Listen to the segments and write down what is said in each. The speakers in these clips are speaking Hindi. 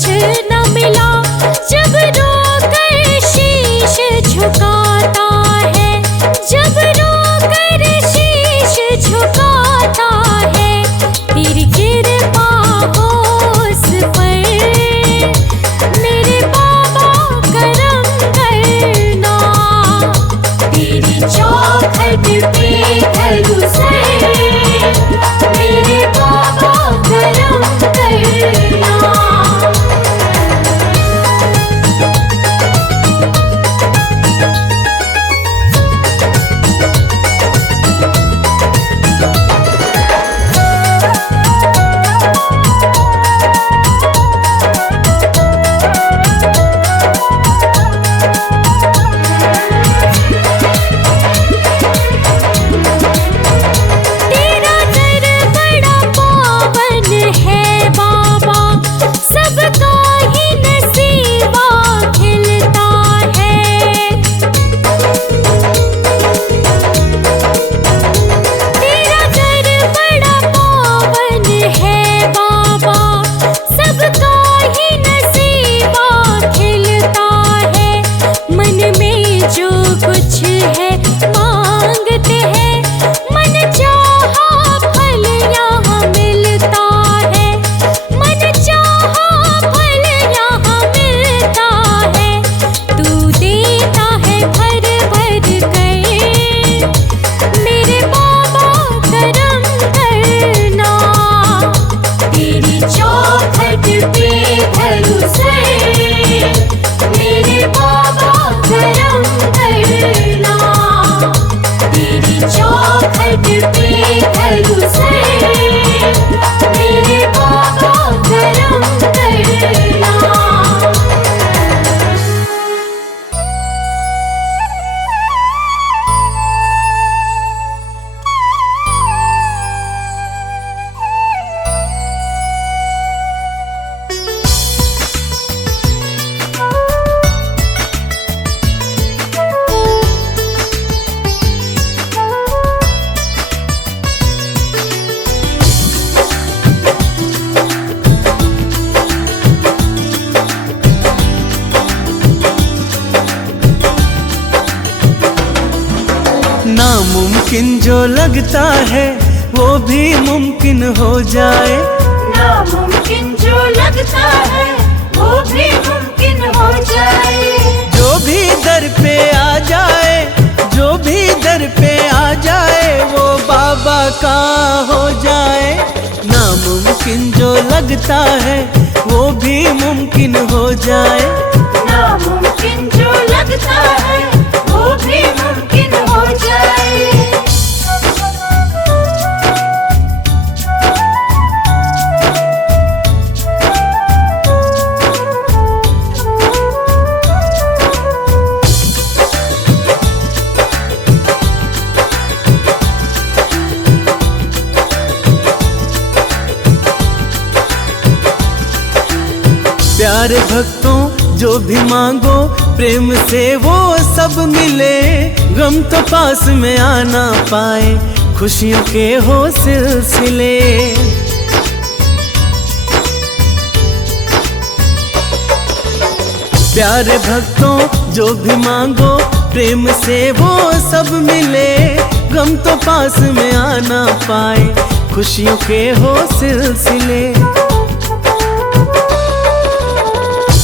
कुछ न मिला, जब रोकर शीश झुकाता है, जब रोकर शीश झुकाता है, तेरी कृपा हो उस पर मेरे बाबा करम करना, तेरी चौखट पे धरूं सर मेरे बाबा करम करना। नामुमकिन जो लगता है वो भी मुमकिन हो जाए, नामुमकिन जो लगता है वो भी मुमकिन हो जाए, जो भी दर पे आ जाए, जो भी दर पे आ जाए वो बाबा का हो जाए। नामुमकिन जो लगता है वो भी मुमकिन हो जाए, नामुमकिन जो लगता है वो भी मुमकिन हो जाए। प्यारे भक्तों जो भी मांगो प्रेम से वो सब मिले, गम तो पास में आना पाए, खुशियों के हो सिलसिले। प्यारे भक्तों जो भी मांगो प्रेम से वो सब मिले, गम तो पास में आना पाए, खुशियों के हो सिलसिले।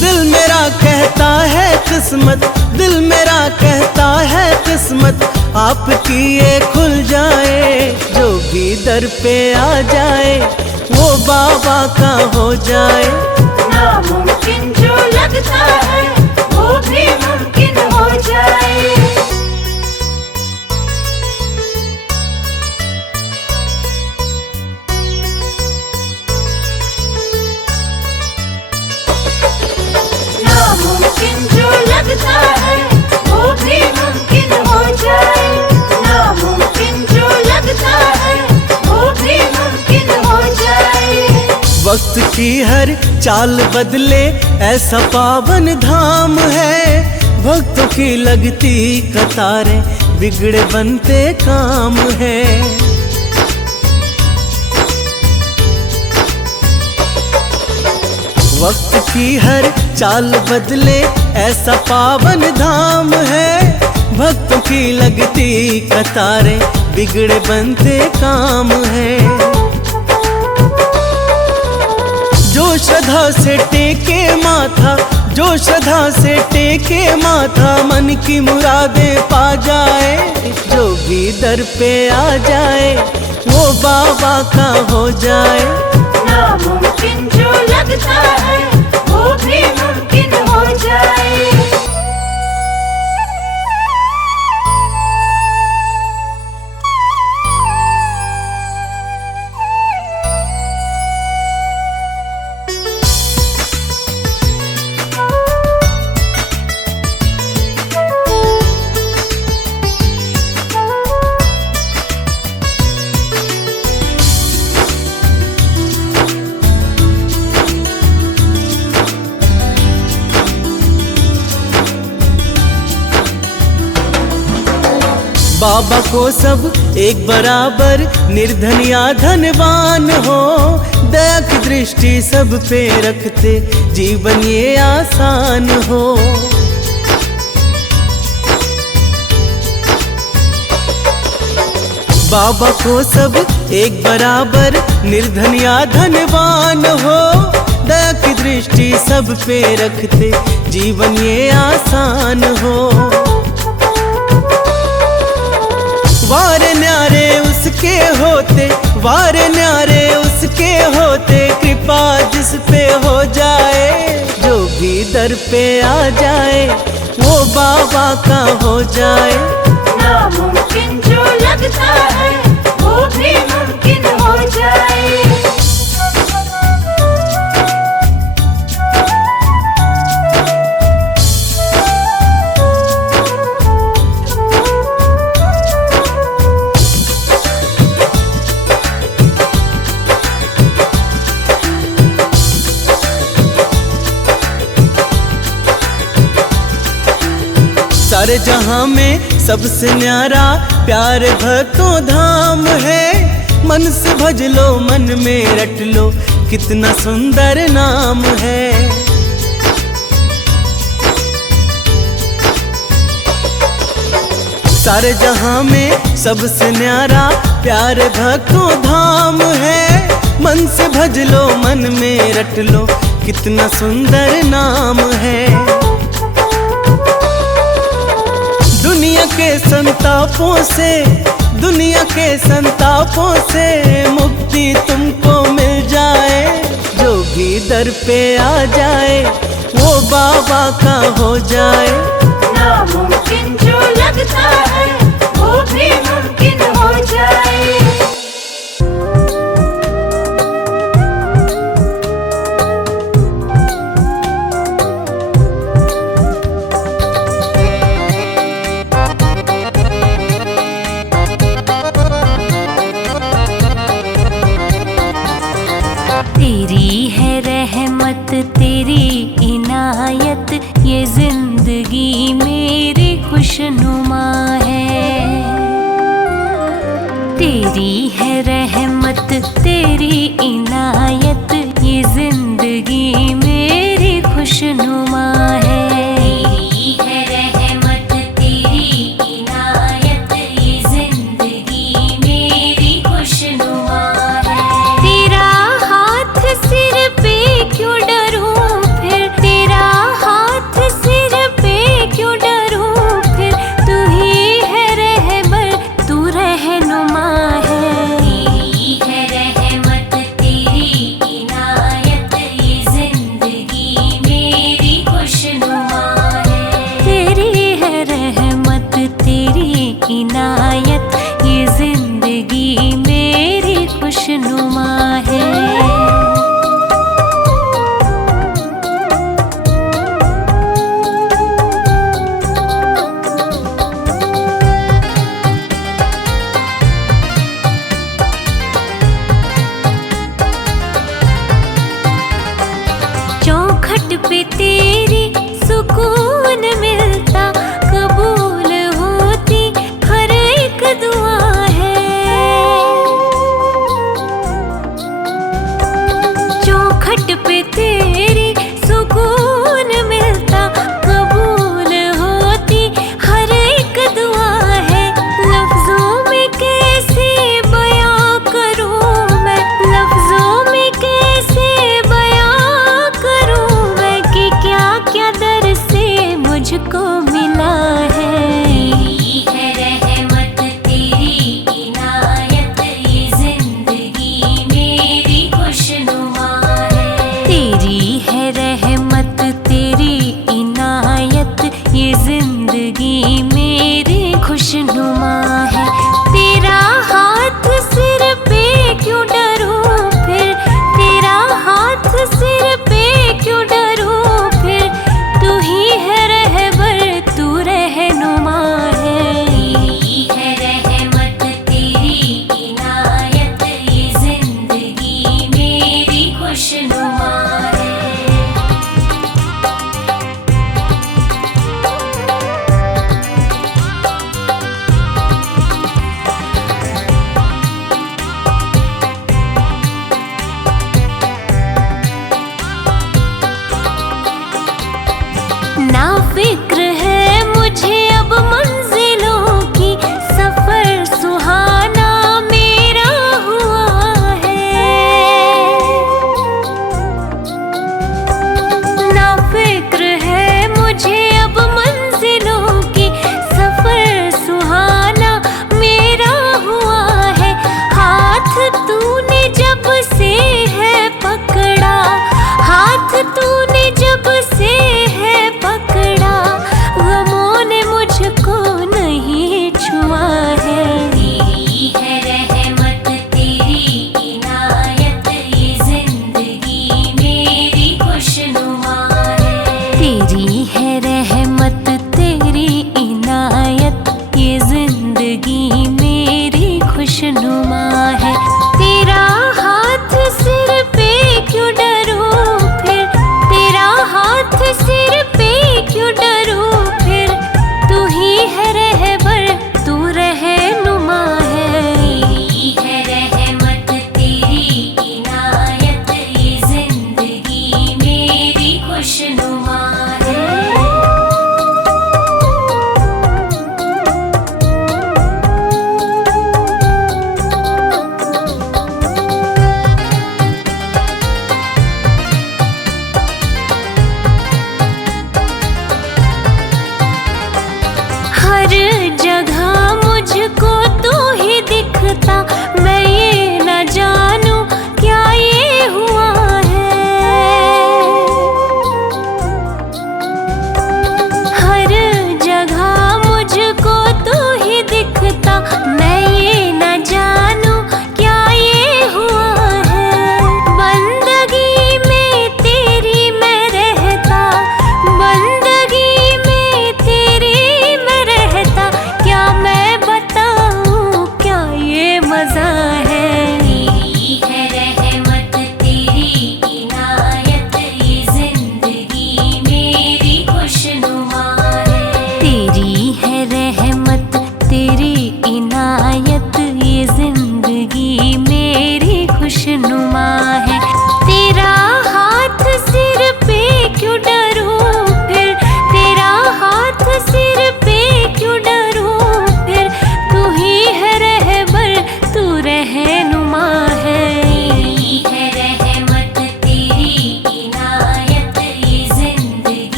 दिल मेरा कहता है किस्मत, दिल मेरा कहता है किस्मत आपकी ये खुल जाए, जो भी दर पे आ जाए वो बाबा का हो जाए। नामुमकिन जो लगता है वो भी मुमकिन हो जाए। नामुमकिन जो लगता है वो भी मुमकिन हो जाए, नामुमकिन जो लगता है वो भी मुमकिन हो जाए। वक्त की हर चाल बदले ऐसा पावन धाम है, भक्तों की लगती कतारें बिगड़े बनते काम है। वक्त की हर चाल बदले ऐसा पावन धाम है। भक्तों की लगती कतारें बिगड़े बनते काम है। जो श्रद्धा से टेके माथा, जो श्रद्धा से टेके माथा, मन की मुरादें पा जाए। जो भी दर पे आ जाए वो बाबा का हो जाए। नामुमकिन जो लगता है वो भी मुमकिन हो जाए। बाबा को सब एक बराबर, निर्धन या धनवान हो, दया की दृष्टि सब पे रखते जीवन ये आसान हो। बाबा को सब एक बराबर, निर्धन या धनवान हो, दया की दृष्टि सब पे रखते जीवन ये आसान हो। वार न्यारे उसके होते, वार न्यारे उसके होते, कृपा जिस पे हो जाए। जो भी दर पे आ जाए वो बाबा का हो जाए। नामुमकिन जो लगता है वो भी मुमकिन हो जाए। सारे जहां में सबसे न्यारा प्यार भक्तों धाम है। मन से भज लो, मन में रट लो, कितना सुंदर नाम है। सारे जहां में सबसे न्यारा प्यार भक्तों धाम है। मन से भज लो, मन में रट लो, कितना सुंदर नाम है। दुनिया के संतापों से, दुनिया के संतापों से मुक्ति तुमको मिल जाए। जो भी दर पे आ जाए वो बाबा का हो जाए। नामुमकिन जो लगता है वो भी मुमकिन हो जाए। तेरी है रहमत, तेरी इनायत, ये जिंदगी मेरी खुशनुमा है। तेरी है रहमत, तेरी इनायत, ये जिंदगी मेरी खुशनुमा है। तेरी है रहमत, तेरी इनायत, ये जिंदगी मेरी खुशनुमा है। तेरा हाथ सिर पे क्यों डरूं फिर, तेरा हाथ सिर पे क्यों डरूं फिर, तू ही है रहबर, तू रहनुमा है। तेरी है रहमत, तेरी इनायत, ये जिंदगी मेरी खुशनुमा है। तेरी है रहमत, तेरी इनायत, ये जिंदगी मेरी खुशनुमा है। चौखट पे तेरी सुकून मिलता, कबूल होती हर एक दुआ है। चौखट पे तेरी फिक्र है मुझे अब मंजिलों की, सफर सुहाना मेरा हुआ है। ना फिक्र है मुझे अब मंजिलों की, सफर सुहाना मेरा हुआ है। हाथ तूने जब से है पकड़ा, हाथ तूने जब से है पकड़ा, गमों ने मुझको नहीं छुआ है। तेरी है रहमत तेरी इनायत, ये जिंदगी मेरी खुशनुमा है। तेरी है रहमत तेरी इनायत, ये जिंदगी मेरी खुशनुमा है। तेरा हाथ सिर पे क्यों डरूं फिर,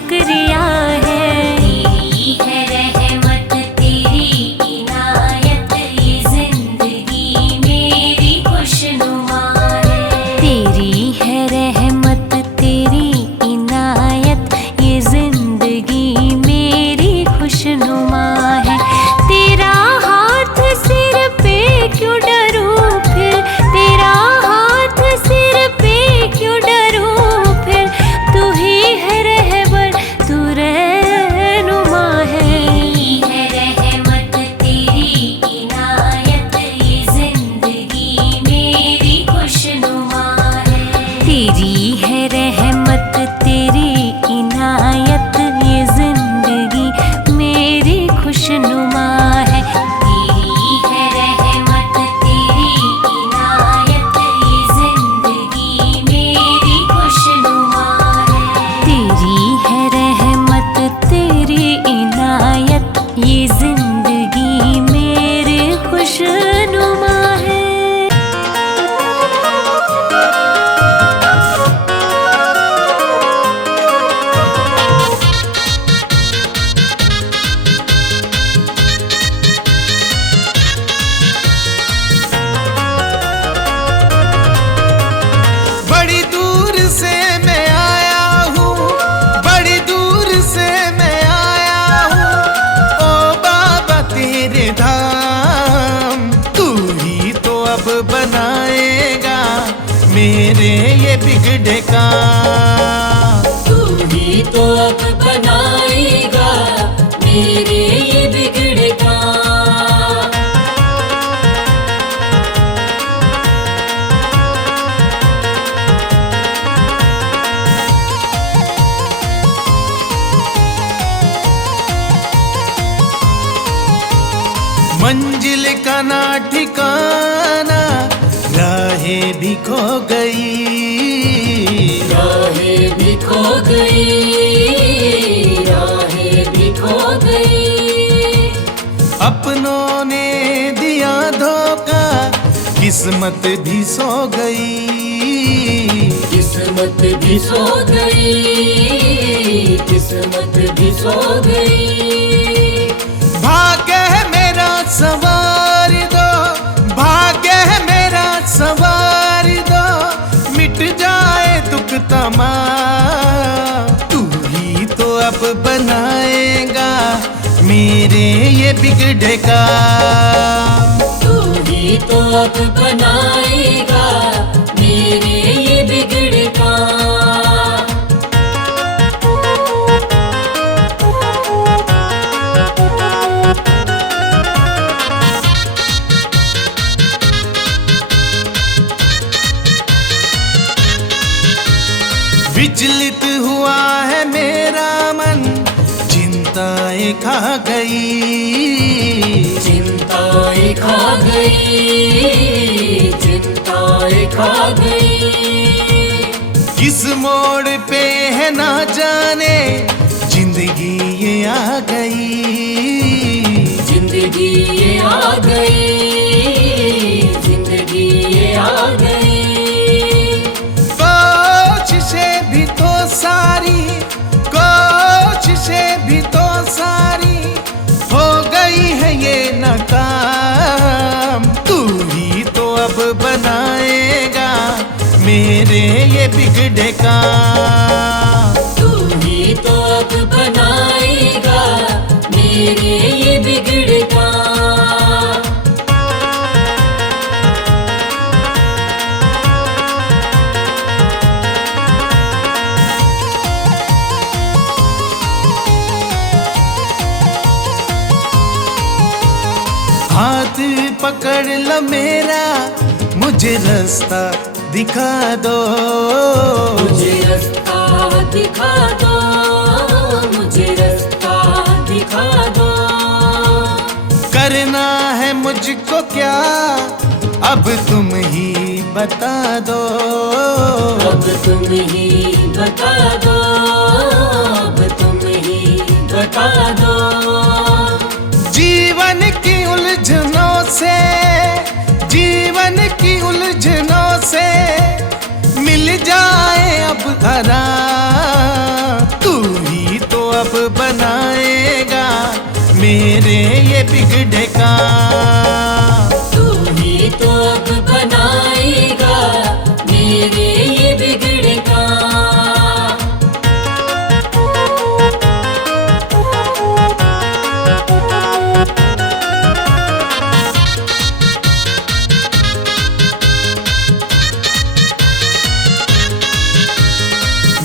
शुक्रिया है। तेरी है रहमत तेरी इनायत ये जिंदगी मेरी खुशनुमा है। तेरी है रहमत तेरी इनायत ये जिंदगी मेरी खुशनुमा है। तेरा हाथ सिर पे क्यों डरूं फिर, तेरा हाथ सिर पे क्यों डरूं फिर, तू ही है रहबर तू रहनुमा है। तेरी है रहमत तेरी इनायत ये जिंदगी मेरी खुशनुमा है। तेरी है रहमत तेरी इनायत ये जिंदगी मेरी खुशनुमा है। तेरी है रहमत तेरी इनायत ये जिंदगी मेरी खुशनुमा है। तेरी है रहमत तेरी इनायत ये जिंदगी मेरी खुशनुमा है। बड़ी दूर से मैं आया हूँ, बड़ी दूर से मैं आया हूँ, ओ बाबा तेरे धाम। तू ही तो अब बनाएगा मेरे ये बिगड़े काम। तू ही तो अब बनाएगा मेरे ये बिगड़े काम। मंजिल का ना ठिकाना, राहें भी खो गई, राहें भी खो गई, राहें भी खो गई। अपनों ने दिया धोखा, किस्मत भी सो गई। किस्मत भी सो गई, किस्मत भी सो गई। भाग्य है मेरा सवार दो, भाग्य है मेरा सवार दो, मिट जाए दुख तमाम। तू ही तो अब बनाएगा मेरे ये बिगड़े काम। तू ही तो अब बनाएगा मेरे ये बिगड़े काम। विचलित हुआ है मेरा मन, चिंताएं खा गई, चिंताएं खा गई, चिंताएं खा गई। किस मोड़ पे है ना जाने जिंदगी ये आ गई, जिंदगी ये आ गई, जिंदगी ये आ गई। कोशिशें भी तो सारी, कोशिशें भी तो सारी हो गई है ये नाकाम। तू ही तो अब बनाएगा मेरे ये बिगड़े काम। तू ही तो अब बनाएगा मेरे ये बिगड़े काम। हाथ पकड़ लो मेरा, मुझे रास्ता दिखा दो, मुझे रास्ता दिखा दो, मुझे रास्ता दिखा दो। करना है मुझको क्या अब तुम ही बता दो, अब तुम ही बता दो, अब तुम ही बता दो। जीवन की उलझनों से, जीवन की उलझनों से मिल जाए अब आराम। तू ही अब बनाएगा मेरे ये बिगड़े का। तू ही तो अब बनाएगा मेरे ये बिगड़े का।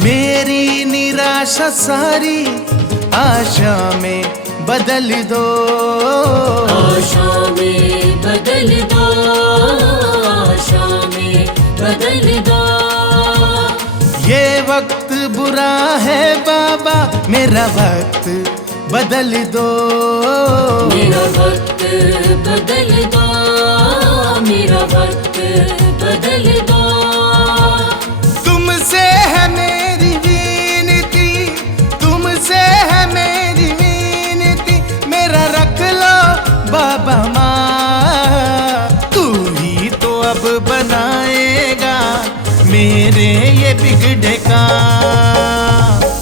मेरी निराशा सारी आशा में बदल दो, आशा में बदल दो, आशा में बदल दो। ये वक्त बुरा है बाबा मेरा वक्त बदल दो, मेरा वक्त बदल दो, मेरा वक्त बदल दो। तुमसे है मेरी विनती, तुमसे है मेरी विनती, मेरा रख लो बाबा माँ। तू ही तो अब बनाएगा मेरे ये बिगड़े का।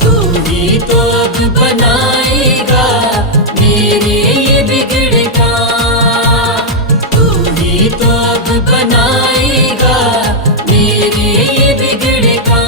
तू ही तो अब बनाएगा मेरे ये बिगड़े का। तू ही तो अब बनाएगा मेरे ये बिगड़े का।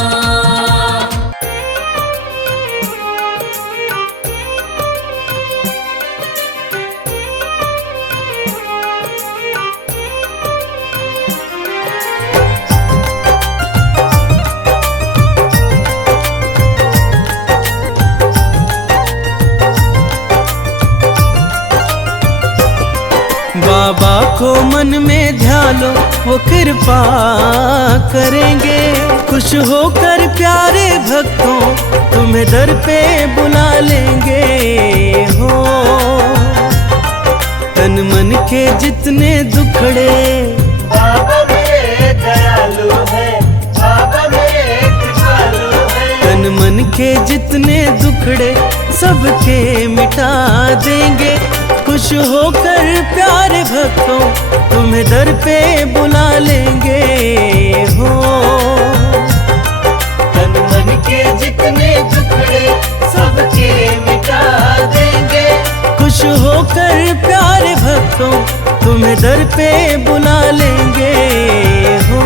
बाबा को मन में ध्यालो वो कृपा करेंगे, खुश होकर प्यारे भक्तों तुम्हें दर पे बुला लेंगे हो। तन मन के जितने दुखड़े बाबा मेरे दयालु है, बाबा मेरे कृपालु है। तन मन के जितने दुखड़े सबके मिटा देंगे, खुश होकर प्यारे भक्तों तुम्हें दर पे बुला लेंगे हो। तन मन के जितने दुखड़े सबके मिटा देंगे, खुश होकर प्यारे भक्तों तुम्हें दर पे बुला लेंगे हो।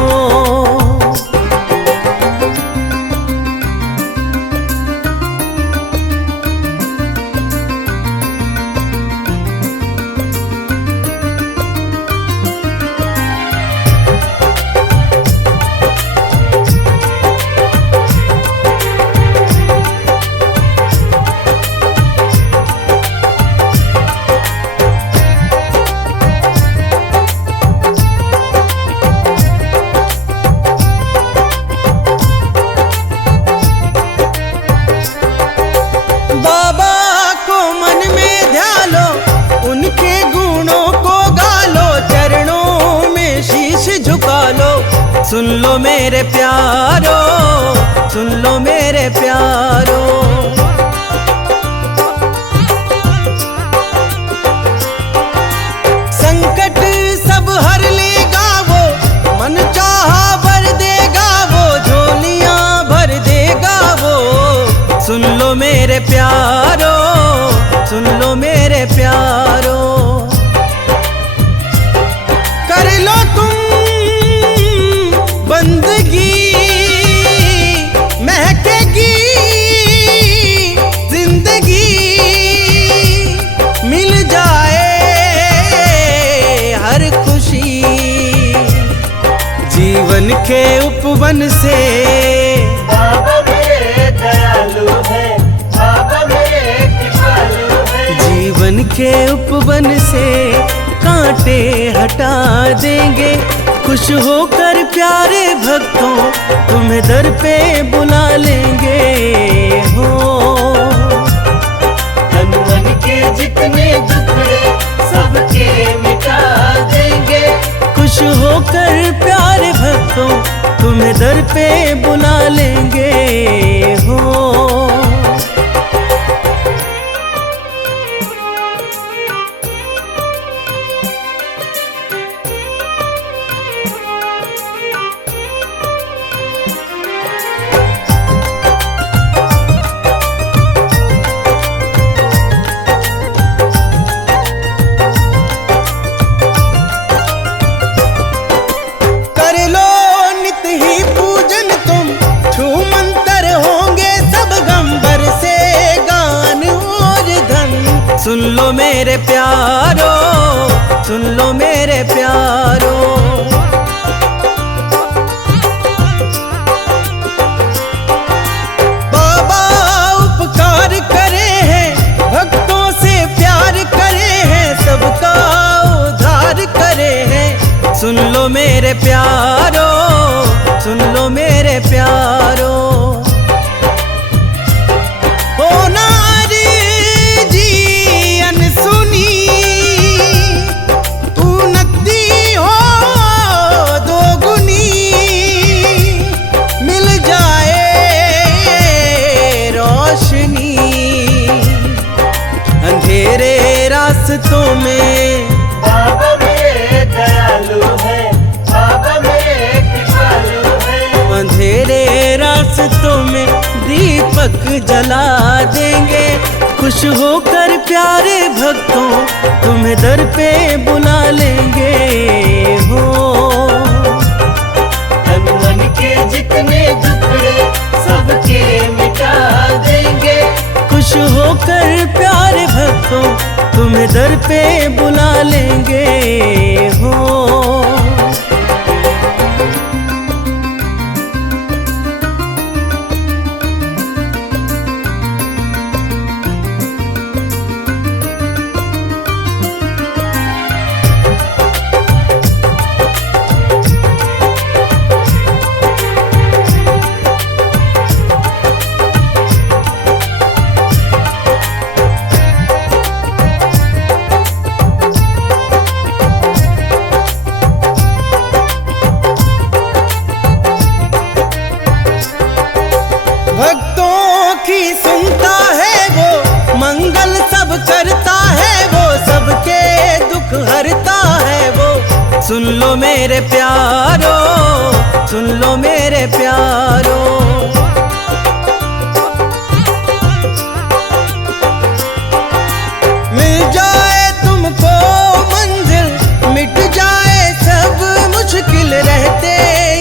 सुन लो मेरे प्यारो, सुन लो मेरे प्यारो। संकट सब हर लेगा वो, मन चाहा भर देगा वो, झोलियां भर देगा वो। सुन लो मेरे प्यारो, सुन लो मेरे प्यारो। कर लो तुम बंदगी, महकेगी जिंदगी, मिल जाए हर खुशी। जीवन के उपवन से बाबा मेरे दयालु है, बाबा मेरे कृपालु है। जीवन के उपवन से कांटे हटा देंगे, खुश होकर प्यारे भक्तों तुम्हें दर पे बुला लेंगे हो। तन मन के जितने दुखड़े सबके मिटा देंगे, खुश होकर प्यारे भक्तों तुम्हें दर पे बुला लेंगे हो। सुन लो मेरे प्यारो, सुन लो मेरे प्यारो। बाबा उपकार करे हैं, भक्तों से प्यार करे हैं, सबका उद्धार करे हैं। सुन लो मेरे प्यारो, सुन लो मेरे प्यारो। ओ नारी जी अनसुनी, तू नकदी हो दो गुनी, मिल जाए रोशनी अंधेरे रास्तों में। बाबा मेरे दयालु है, बाबा मेरे कृपालु है। अंधेरे रास्तों में दीपक जला देंगे, खुश होकर प्यारे भक्तों तुम्हें दर पे बुला लेंगे हो। तन मन के जितने दुखड़े सबके मिटा देंगे। खुश होकर प्यारे भक्तों तुम्हें दर पे बुला लेंगे हो। भक्तों की सुनता है वो, मंगल सब करता है वो, सबके दुख हरता है वो। सुन लो मेरे प्यारो, सुन लो मेरे प्यारो। मिल जाए तुमको मंजिल, मिट जाए सब मुश्किल, रहते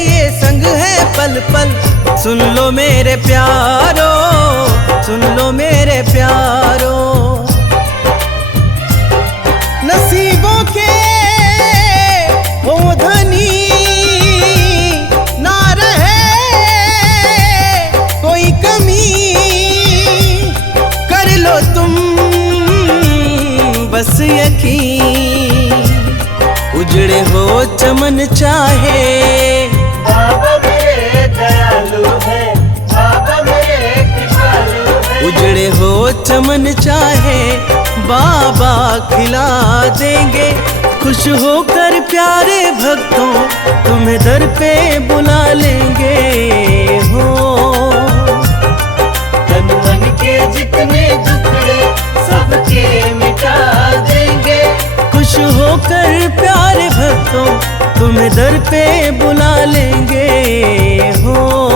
ये संग है पल पल। सुन लो मेरे प्यारो, सुन लो मेरे प्यारो। नसीबों के हो धनी ना रहे कोई कमी, कर लो तुम बस यकीन। उजड़े हो चमन चाहे, बाबा मेरे दयालु है, बाबा मेरे कृपालु है। उजड़े हो चमन चाहे बाबा खिला देंगे। खुश होकर प्यारे भक्तों तुम्हें दर पे बुला लेंगे हो। तन मन के जितने दुखड़े सबके मिटा देंगे। खुश होकर प्यारे भक्तों तुम्हें दर पे बुला लेंगे हो।